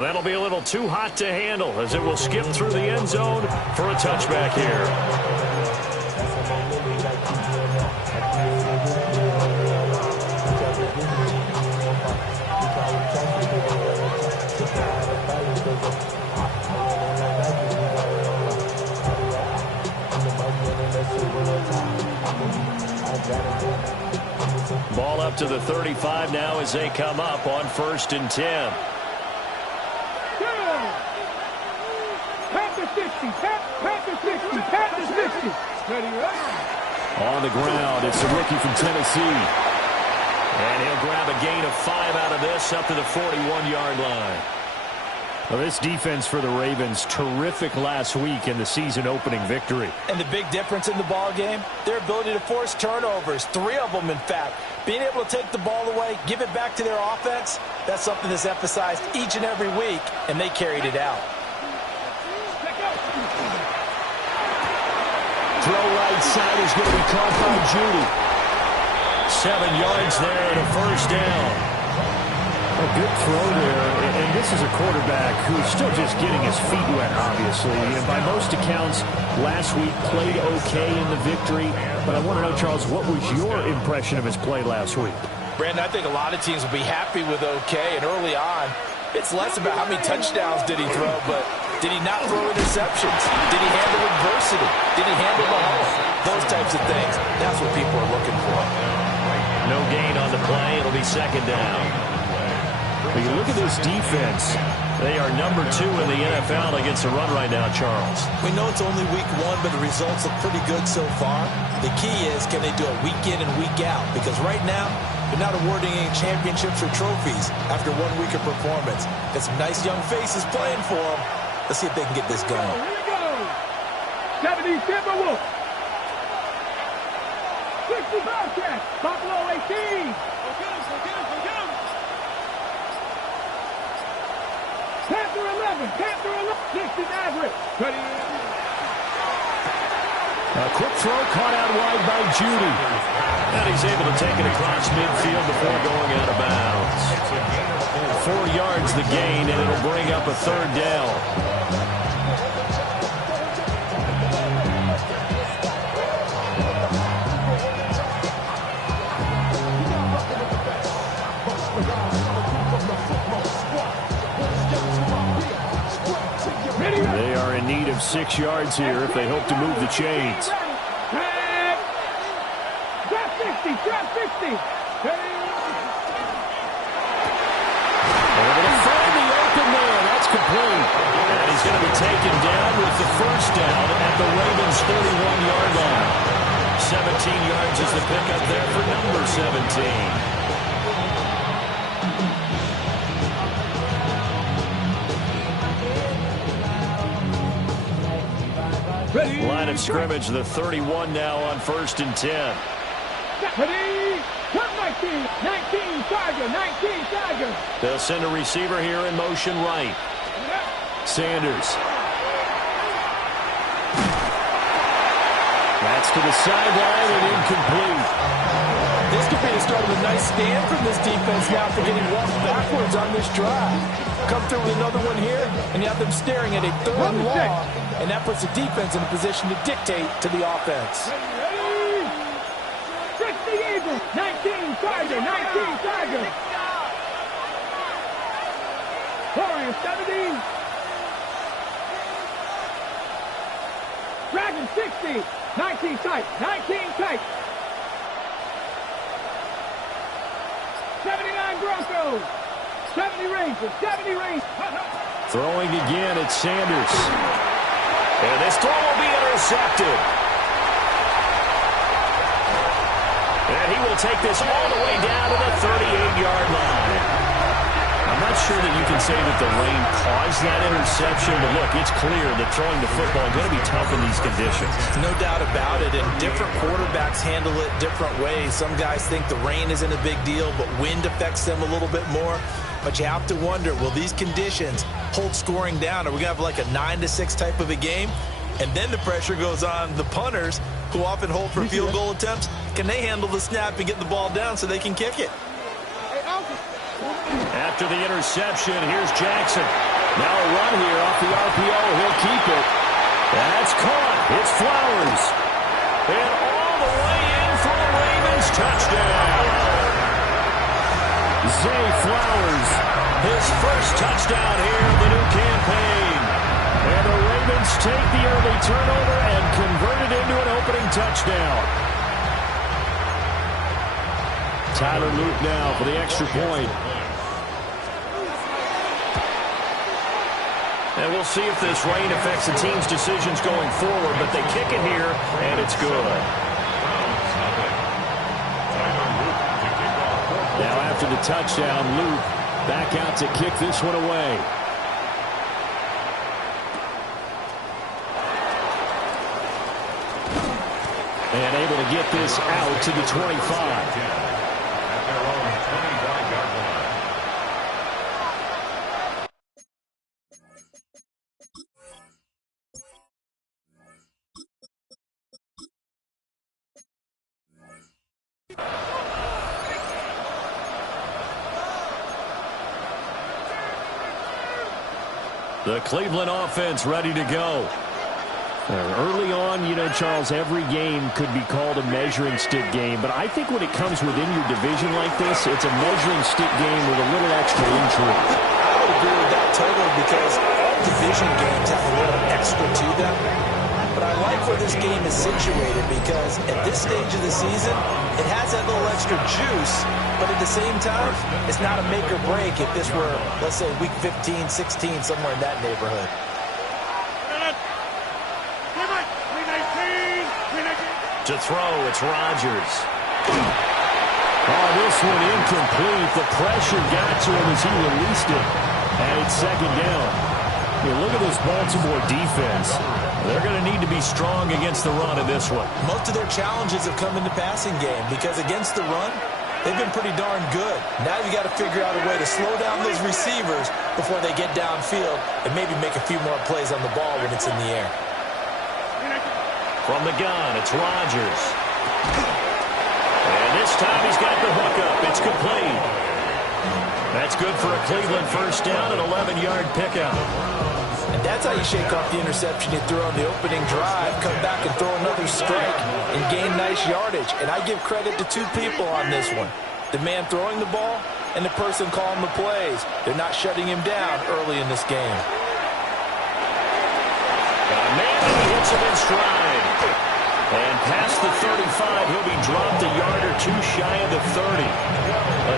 That'll be a little too hot to handle as it will skip through the end zone for a touchback here. Ball up to the 35 now as they come up on 1st and 10. On the ground, it's the rookie from Tennessee. And he'll grab a gain of 5 out of this up to the 41-yard line. Well, this defense for the Ravens, terrific last week in the season-opening victory. And the big difference in the ball game, their ability to force turnovers, 3 of them, in fact. Being able to take the ball away, give it back to their offense, that's something that's emphasized each and every week, and they carried it out. Throw right side is going to be caught by Judy. 7 yards there and a 1st down. A good throw there, and this is a quarterback who's still just getting his feet wet, obviously. And by most accounts, last week played okay in the victory. But I want to know, Charles, what was your impression of his play last week? Brandon, I think a lot of teams will be happy with okay. And early on, it's less about how many touchdowns did he throw, but did he not throw interceptions? Did he handle adversity? Did he handle the hole? Those types of things. That's what people are looking for. No gain on the play. It'll be 2nd down. But you look at this defense. They are number 2 in the NFL against the run right now, Charles. We know it's only week 1, but the results look pretty good so far. The key is, can they do it week in and week out? Because right now, they're not awarding any championships or trophies after 1 week of performance. Got some nice young faces playing for them. Let's see if they can get this going. Here we go. 70 Timberwolves. 60 Bobcats. Buffalo 18. Panther 11. Panther 11. 60 Maverick. A quick throw caught out wide by Judy. And he's able to take it across midfield before going out of bounds. 4 yards the gain, and it'll bring up a 3rd down. They are in need of 6 yards here if they hope to move the chains. Drop 60, drop 60. They're going to find the open man. That's complete. And he's going to be taken down with the 1st down at the Ravens' 31-yard line. 17 yards is the pickup there for number 17. Line of scrimmage, the 31 now on 1st and 10. Ready? 19, Tiger. They'll send a receiver here in motion right. Sanders. That's to the sideline and incomplete. This could be the start of a nice stand from this defense now for getting walked backwards on this drive. Come through with another one here, and you have them staring at a 3rd and long, and that puts the defense in a position to dictate to the offense. 60 Eagles, 19 Tiger. Warriors 70. Dragon 60, 19 tight. 79 Broncos. 70 Rangers. Throwing again, it's Sanders. And this throw will be intercepted. And he will take this all the way down to the 38-yard line. I'm not sure that you can say that the rain caused that interception, but look, it's clear that throwing the football is going to be tough in these conditions. No doubt about it, and different quarterbacks handle it different ways. Some guys think the rain isn't a big deal, but wind affects them a little bit more. But you have to wonder, will these conditions hold scoring down? Are we going to have like a 9-6 type of a game? And then the pressure goes on the punters, who often hold for field goal attempts. Can they handle the snap and get the ball down so they can kick it? After the interception, here's Jackson. Now a run here off the RPO. He'll keep it. That's caught. It's Flowers. And all the way in for the Ravens touchdown. Zay Flowers, his first touchdown here in the new campaign. And the Ravens take the early turnover and convert it into an opening touchdown. Tyler Luke now for the extra point. And we'll see if this rain affects the team's decisions going forward, but they kick it here, and it's good. Now after the touchdown, Luke back out to kick this one away. And able to get this out to the 25. The Cleveland offense ready to go. Early on, you know, Charles, every game could be called a measuring stick game. But I think when it comes within your division like this, it's a measuring stick game with a little extra intrigue. I would agree with that totally because all division games have a little extra to them. But I like where this game is situated because at this stage of the season, it has that little extra juice. But at the same time, it's not a make or break if this were, let's say, week 15, 16, somewhere in that neighborhood. To throw, it's Rodgers. Oh, this one incomplete. The pressure got to him as he released it. And it's second down. You look at this Baltimore defense. They're going to need to be strong against the run in this one. Most of their challenges have come in the passing game because against the run, they've been pretty darn good. Now you got to figure out a way to slow down those receivers before they get downfield and maybe make a few more plays on the ball when it's in the air. From the gun, it's Rodgers. And this time he's got the hook up. It's complete. That's good for a Cleveland first down, an 11-yard pickup. And that's how you shake off the interception you threw on the opening drive, come back and throw another strike and gain nice yardage. And I give credit to two people on this one. The man throwing the ball and the person calling the plays. They're not shutting him down early in this game. He hits him in stride. And past the 35, he'll be dropped a yard or two shy of the 30.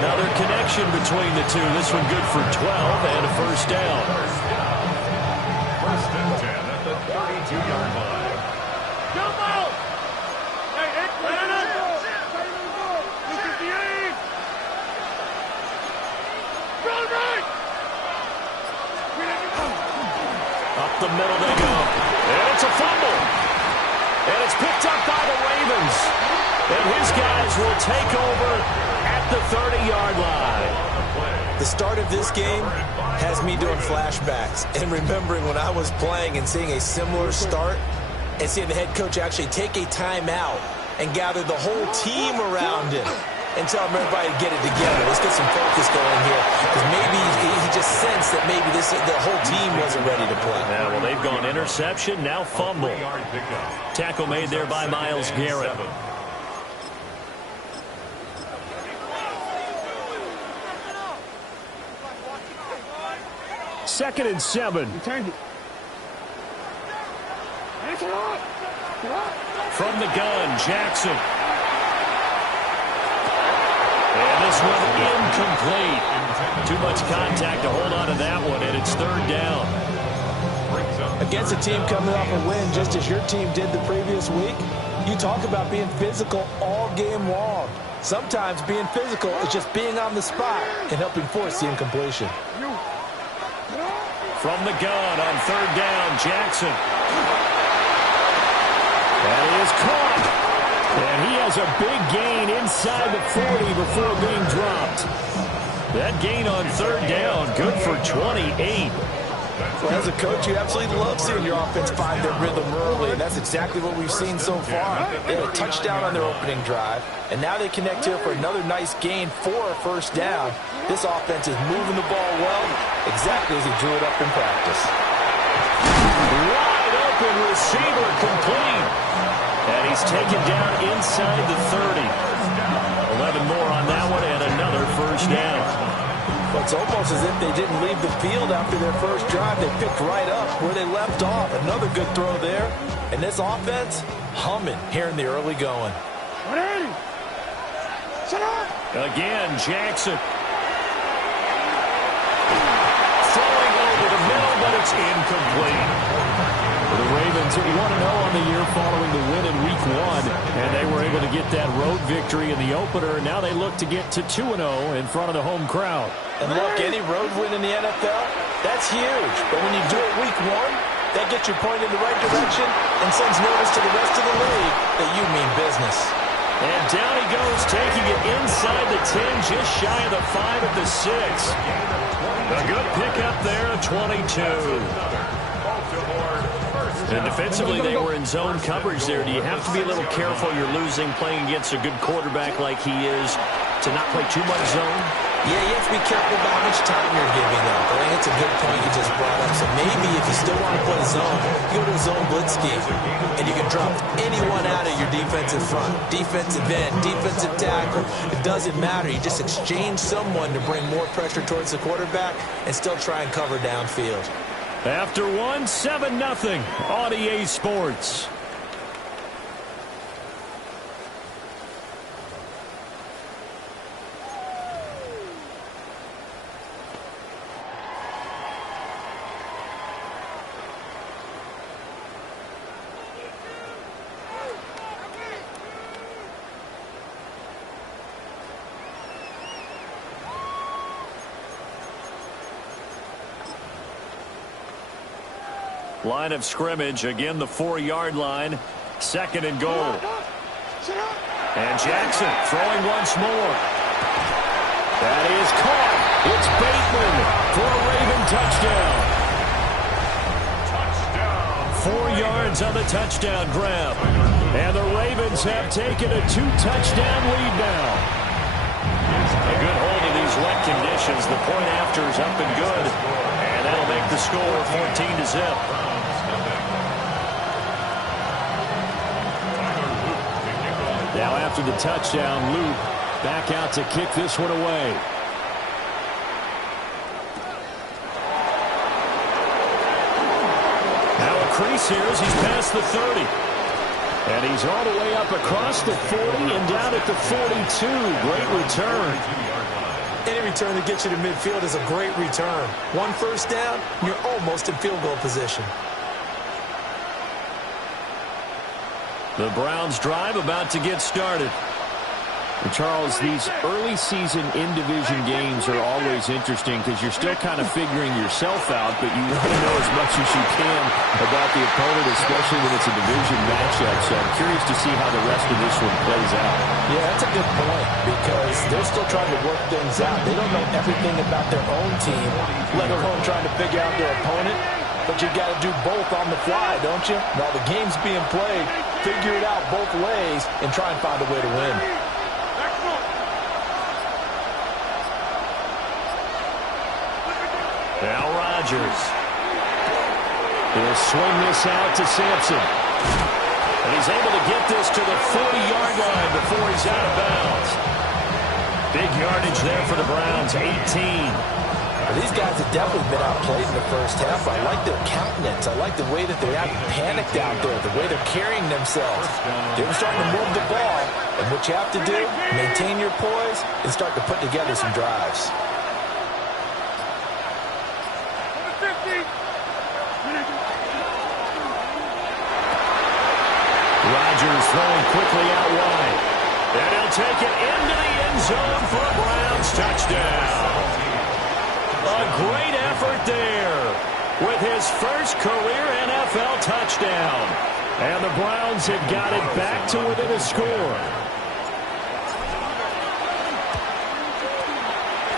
Another connection between the two. This one good for 12 and a first down. First and 10 at the 32-yard line. Jump out! Hey, this is the aim! Run right! Up the middle they go. And it's a fumble. And it's picked up by the Ravens. And his guys will take over at the 30-yard line. The start of this game has me doing flashbacks and remembering when I was playing and seeing a similar start and seeing the head coach actually take a timeout and gather the whole team around him and tell everybody to get it together. Let's get some focus going here. Because maybe he just sensed that maybe the whole team wasn't ready to play. Yeah, well, they've gone interception, now fumble. Tackle made there by Myles Garrett. Second and 7. From the gun, Jackson. And this one incomplete. Too much contact to hold on to that one, and it's third down. Against a team coming off a win just as your team did the previous week, you talk about being physical all game long. Sometimes being physical is just being on the spot and helping force the incompletion. From the gun on third down, Jackson. That is caught. And he has a big gain inside the 40 before being dropped. That gain on third down, good for 28. Well, as a coach, you absolutely love seeing your offense find their rhythm early, and that's exactly what we've seen so far. They had a touchdown on their opening drive, and now they connect here for another nice gain for a first down. This offense is moving the ball well, exactly as he drew it up in practice. Wide open receiver complete. And he's taken down inside the 30. 11 more on that one and another first down. Well, it's almost as if they didn't leave the field after their first drive. They picked right up where they left off. Another good throw there. And this offense, humming here in the early going. Again, Jackson. Throwing over the middle, but it's incomplete. The Ravens at 1-0 on the year following the win in Week 1, and they were able to get that road victory in the opener. Now they look to get to 2-0 in front of the home crowd. And look, any road win in the NFL, that's huge. But when you do it Week 1, that gets you pointed in the right direction and sends notice to the rest of the league that you mean business. And down he goes, taking it inside the 10, just shy of the 5 at the 6. A good pickup there, 22. And defensively, they were in zone coverage there. Do you have to be a little careful? You're losing, playing against a good quarterback like he is, to not play too much zone? Yeah, you have to be careful about how much time you're giving up. I think it's a good point you just brought up. So maybe if you still want to play zone, you go to a zone blitz scheme, and you can drop anyone out of your defensive front. Defensive end, defensive tackle, it doesn't matter. You just exchange someone to bring more pressure towards the quarterback and still try and cover downfield. After one, 7-0 on EA Sports. Line of scrimmage, again the 4-yard line, 2nd and goal. And Jackson throwing once more. That is caught. It's Bateman for a Raven touchdown. 4 yards on the touchdown grab. And the Ravens have taken a 2-touchdown lead now. A good hold of these wet conditions. The point after is up and good. And that'll make the score 14-0. Now after the touchdown, Luke back out to kick this one away. Now a crease here as he's past the 30. And he's all the way up across the 40 and down at the 42. Great return. Any return that gets you to midfield is a great return. One first down, you're almost in field goal position. The Browns drive about to get started. And Charles, these early season in-division games are always interesting because you're still kind of figuring yourself out, but you want to know as much as you can about the opponent, especially when it's a division matchup. So I'm curious to see how the rest of this one plays out. Yeah, that's a good point because they're still trying to work things out. They don't know everything about their own team, let alone trying to figure out their opponent. But you got to do both on the fly, don't you? While the game's being played, figure it out both ways and try and find a way to win. Now Rodgers. He'll swing this out to Sampson. And he's able to get this to the 40-yard line before he's out of bounds. Big yardage there for the Browns, 18. These guys have definitely been outplayed in the first half. I like their countenance. I like the way that they're acting panicked out there, the way they're carrying themselves. They're starting to move the ball. And what you have to do, maintain your poise and start to put together some drives. Rodgers throwing quickly out wide. And he'll take it into the end zone for a Browns touchdown. A great effort there with his first career NFL touchdown. And the Browns have got it back to within a score.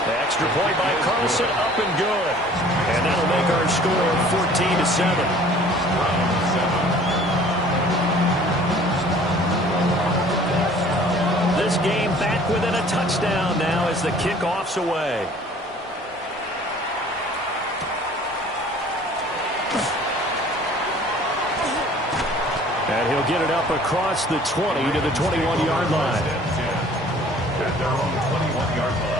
The extra point by Carlson up and good. And that'll make our score 14-7. This game back within a touchdown now as the kickoff's away. And he'll get it up across the 20 to the 21-yard line. At their own 21-yard line.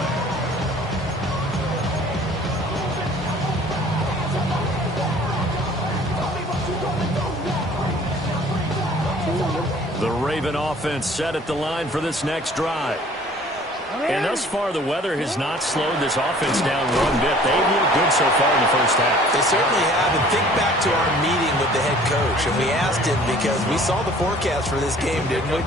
The Raven offense set at the line for this next drive. And thus far, the weather has not slowed this offense down one bit. They've looked good so far in the first half. They certainly have. And think back to our meeting with the head coach. And we asked him because we saw the forecast for this game, didn't we?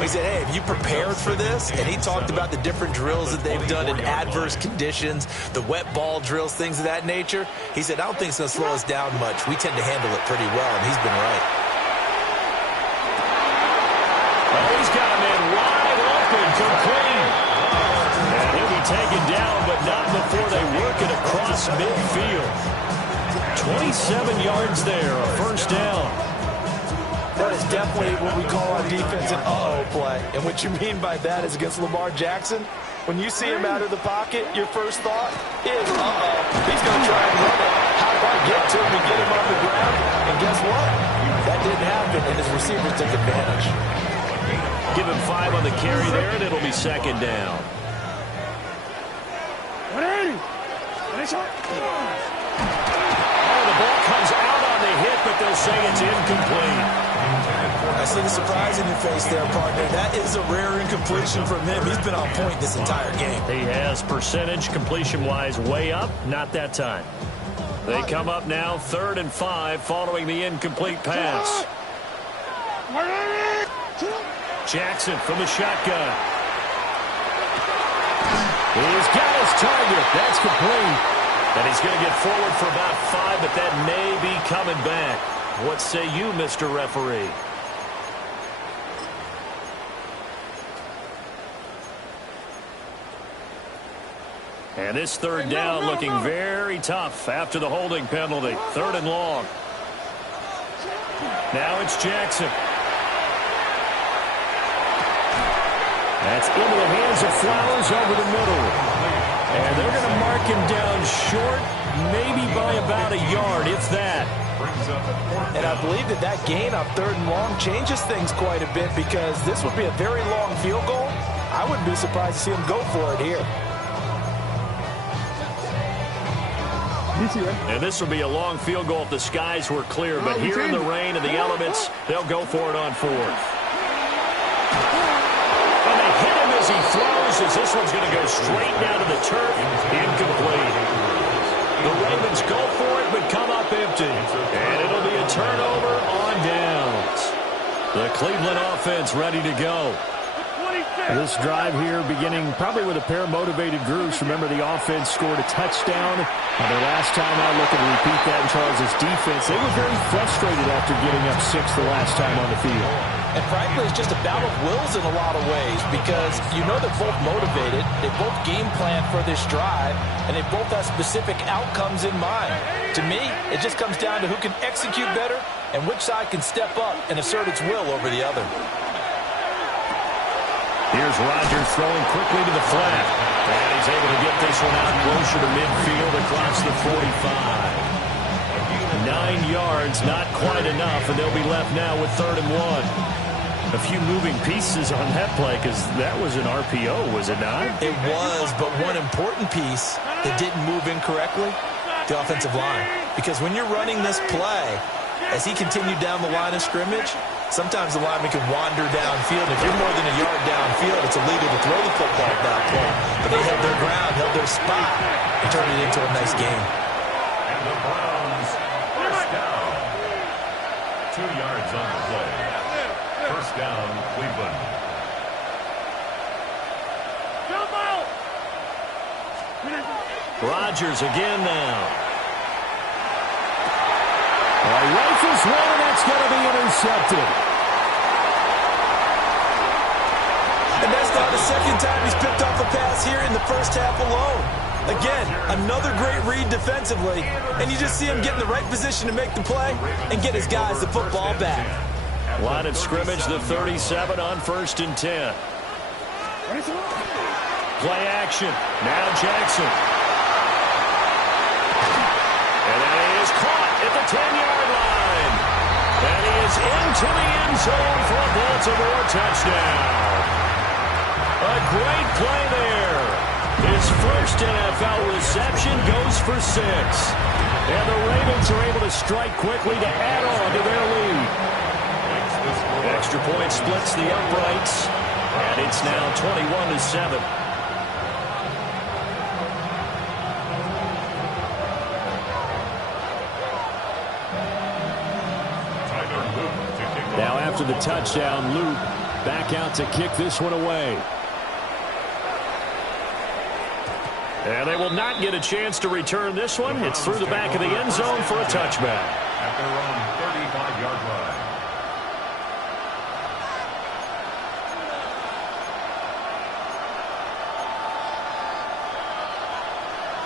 We said, hey, have you prepared for this? And he talked about the different drills that they've done in adverse conditions, the wet ball drills, things of that nature. He said, I don't think it's going to slow us down much. We tend to handle it pretty well, and he's been right. Oh, he's got a man wide open, complete. And he'll be taken down, but not before they work it across midfield. 27 yards there, a first down. That is definitely what we call our defense an uh-oh play. And what you mean by that is against Lamar Jackson, when you see him out of the pocket, your first thought is, uh-oh, he's going to try and run it. How do I get to him and get him on the ground? And guess what? That didn't happen, and his receivers took advantage. Give him 5 on the carry there, and it'll be second down. Oh, the ball comes out on the hit, but they'll say it's incomplete. I see the surprise in your face there, partner. That is a rare incompletion from him. He's been on point this entire game. He has percentage completion-wise way up, not that time. They come up now 3rd and 5 following the incomplete pass. Jackson from the shotgun. He's got his target. That's complete. And he's going to get forward for about 5, but that may be coming back. What say you, Mr. Referee? And this 3rd down looking very tough after the holding penalty. 3rd and long. Now it's Jackson. That's into the hands of Flowers over the middle. And they're going to mark him down short, maybe by about a yard, if that. And I believe that gain on 3rd and long changes things quite a bit because this would be a very long field goal. I wouldn't be surprised to see him go for it here. And this will be a long field goal if the skies were clear. But here in the rain and the elements, they'll go for it on 4th. And they hit him as he throws, as this one's going to go straight down to the turf. Incomplete. The Ravens go for it, but come up empty. And it'll be a turnover on downs. The Cleveland offense ready to go. This drive here beginning probably with a pair of motivated groups. Remember, the offense scored a touchdown. And the last time out, looking to repeat that in Charles' defense, they were very frustrated after giving up 6 the last time on the field. And frankly, it's just a battle of wills in a lot of ways because you know they're both motivated. They both game plan for this drive, and they both have specific outcomes in mind. To me, it just comes down to who can execute better and which side can step up and assert its will over the other. Here's Rodgers throwing quickly to the flat. And he's able to get this one out closer to midfield across the 45. 9 yards, not quite enough, and they'll be left now with 3rd and 1. A few moving pieces on that play because that was an RPO, was it not? It was, but one important piece that didn't move incorrectly, the offensive line. Because when you're running this play, as he continued down the line of scrimmage, sometimes the lineman can wander downfield. If you're more than a yard downfield, it's illegal to throw the football at that point. But they held their ground, held their spot, and turned it into a nice game. And the Browns, first down. 2 yards on the play. First down, Cleveland. Rodgers again now. Rifles one, and that's going to be intercepted. And that's not the second time he's picked off a pass here in the first half alone. Again, another great read defensively, and you just see him get in the right position to make the play and get his guys the football back. Line of scrimmage, the 37 on 1st and 10. Play action. Now Jackson. And that is caught at the 10-yard line. And he is into the end zone for a Baltimore touchdown. A great play there. His first NFL reception goes for 6. And the Ravens are able to strike quickly to add on to their lead. Extra point splits the uprights. And it's now 21-7. Now after the touchdown, Luke back out to kick this one away. And they will not get a chance to return this one. It's through the back of the end zone for a touchback. At their own 35-yard line.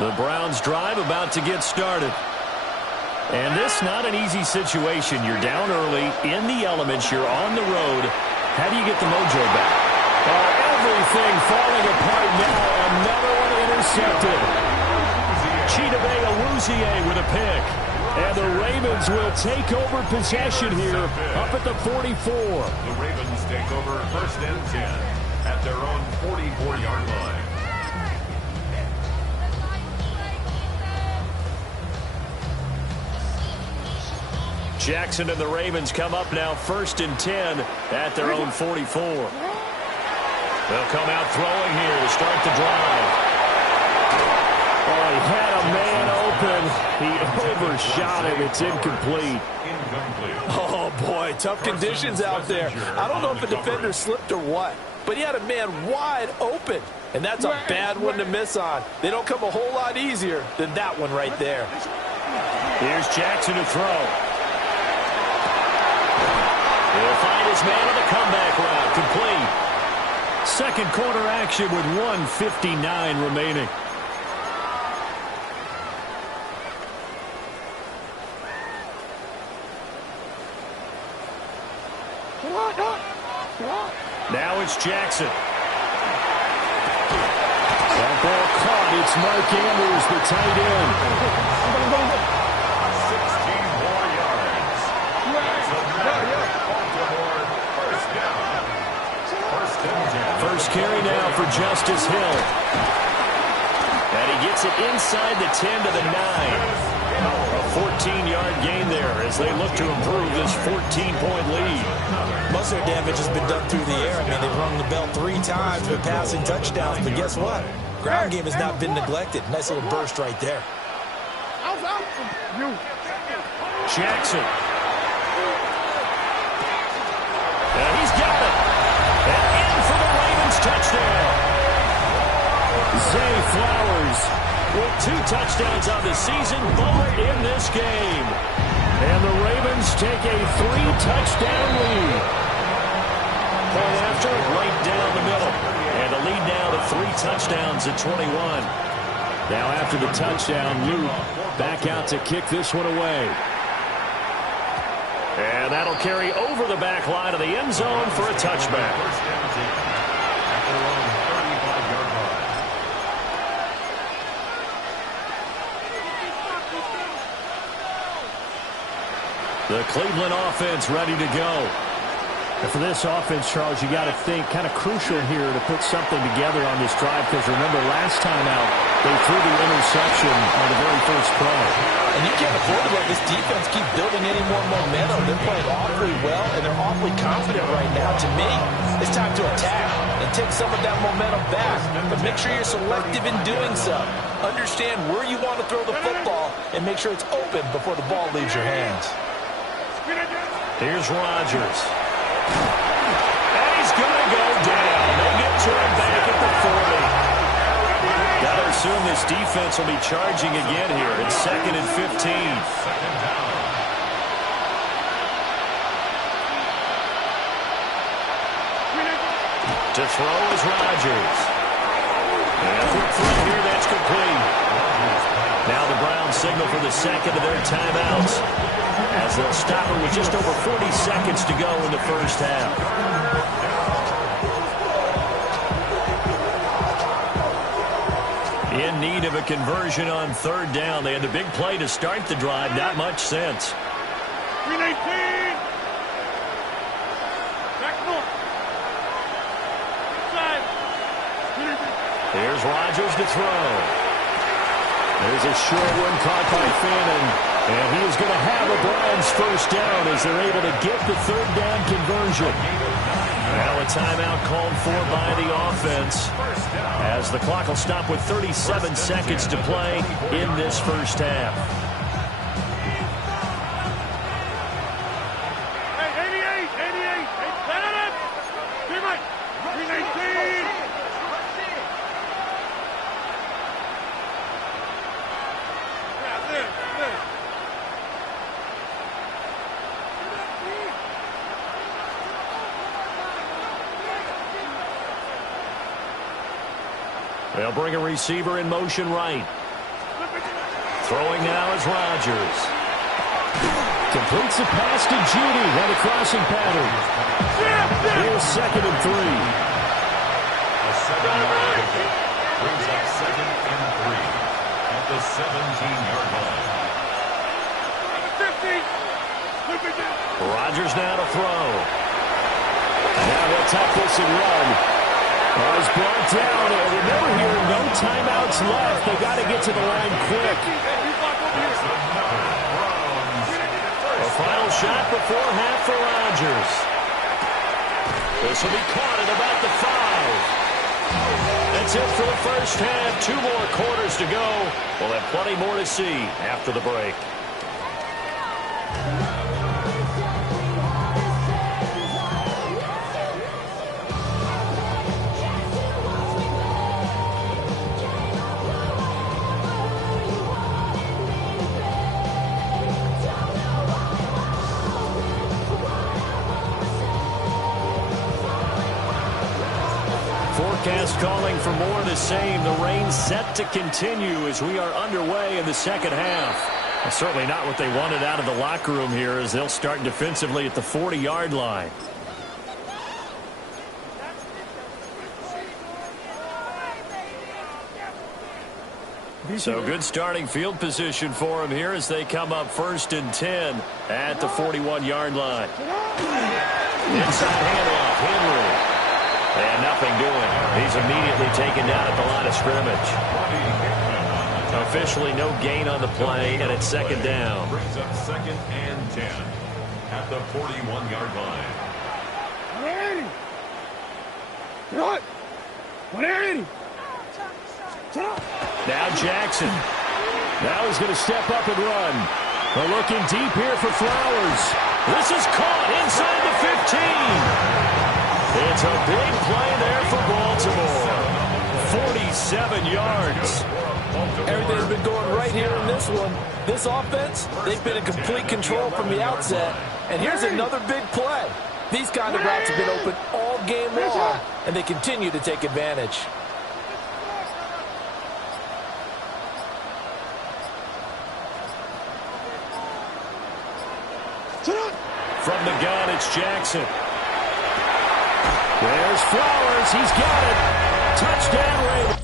The Browns drive about to get started. And this not an easy situation. You're down early, in the elements, you're on the road. How do you get the mojo back? Oh, everything falling apart now. Another one intercepted. Chidobe Awuzie with a pick. And the Ravens will take over possession here up at the 44. The Ravens take over 1st and 10 at their own 44-yard line. Jackson and the Ravens come up now 1st and 10 at their own 44. They'll come out throwing here to start the drive. Oh, he had a man open. He overshot him. It's incomplete. Oh, boy, tough conditions out there. I don't know if the defender slipped or what, but he had a man wide open, and that's a bad one to miss on. They don't come a whole lot easier than that one right there. Here's Jackson to throw. He'll find his man on the comeback route, complete. Second quarter action with 1:59 remaining. Now it's Jackson. That ball caught. It's Mark Andrews, the tight end. 16 more yards. Baltimore, first down. 1st and 10. First carry now for Justice Hill. And he gets it inside the 10 to the 9. A 14-yard gain there as they look to improve this 14-point lead. Most of their damage has been done through the air. I mean, they've rung the bell 3 times with passing touchdowns, but guess what? Ground game has not been neglected. Nice little burst right there. Jackson. And he's got it. And in for the Ravens touchdown. Zay Flowers with 2 touchdowns on the season, both in this game. And the Ravens take a 3-touchdown lead. Point after, right down the middle. And a lead now to 3 touchdowns at 21. Now after the touchdown, Luke back out to kick this one away. And that'll carry over the back line of the end zone for a touchback. First and 10 at their own 35-yard line. The Cleveland offense ready to go. And for this offense, Charles, you got to think kind of crucial here to put something together on this drive, because remember last time out they threw the interception on the very first play. And you can't afford to let this defense keep building any more momentum. They're playing awfully well, and they're awfully confident right now. To me, it's time to attack and take some of that momentum back. But make sure you're selective in doing so. Understand where you want to throw the football and make sure it's open before the ball leaves your hands. Here's Rodgers. And he's going to go down. They get to him back at the 40. Got to assume this defense will be charging again here. It's 2nd and 15. Second down. To throw is Rodgers. And a quick throw here, that's complete. Now the Browns signal for the second of their timeouts, as they'll stop it with just over 40 seconds to go in the first half. In need of a conversion on third down. They had the big play to start the drive. Not much sense. Green 18. Back north. Inside. Here's Rodgers to throw. There's a short one caught by Fannin. And he is going to have a Browns first down as they're able to get the third down conversion. Now a timeout called for by the offense, as the clock will stop with 37 seconds to play in this first half. Hey, 88. Set it up. Team right. Green 18. Yeah, this. They'll bring a receiver in motion right. Throwing now is Rodgers. Completes the pass to Judy on the crossing pattern. Here's 2nd and 3. A 7-yard pickup brings up 2nd and 3 at the 17-yard line. 50. Rodgers now to throw. Now they'll tap this and run. He's brought down, and remember here, no timeouts left. They got to get to the line quick. A final shot before half for Rodgers. This will be caught at about the 5. That's it for the first half. 2 more quarters to go. We'll have plenty more to see after the break. Forecast calling for more of the same. The rain set to continue as we are underway in the second half. Well, certainly not what they wanted out of the locker room here, as they'll start defensively at the 40-yard line. So good starting field position for them here as they come up 1st and 10 at the 41-yard line. Inside handoff, Henry. And nothing doing. He's immediately taken down at the line of scrimmage. Officially no gain on the play, and it's 2nd down. Brings up 2nd and 10 at the 41-yard line. 180. Now Jackson. Now he's going to step up and run. They're looking deep here for Flowers. This is caught inside the 15. It's a big play there for Baltimore. 47 yards. Everything's been going right here in this one. This offense, they've been in complete control from the outset. And here's another big play. These kind of routes have been open all game long, and they continue to take advantage. From the gun, it's Jackson. There's Flowers. He's got it. Touchdown, Ravens.